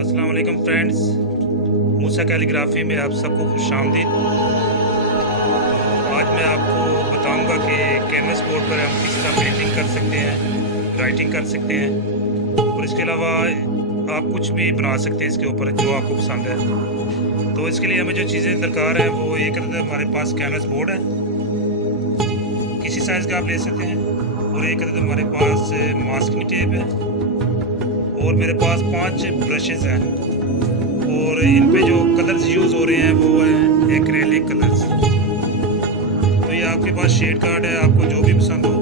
अस्सलाम वालेकुम फ्रेंड्स, मूसा कैलीग्राफी में आप सबको खुशामदीद। तो आज मैं आपको बताऊंगा कि कैनवस बोर्ड पर हम किस तरह पेंटिंग कर सकते हैं, राइटिंग कर सकते हैं और इसके अलावा आप कुछ भी बना सकते हैं इसके ऊपर जो आपको पसंद है। तो इसके लिए हमें जो चीज़ें दरकार हैं वो एक हमारे पास कैनवस बोर्ड है, किसी साइज़ का आप ले सकते हैं, और एक हमारे पास मास्किंग टेप है, और मेरे पास 5 ब्रशेज़ हैं और इन पे जो कलर्स यूज़ हो रहे हैं वो है एक्रेलिक कलर्स। तो ये आपके पास शेड कार्ड है, आपको जो भी पसंद हो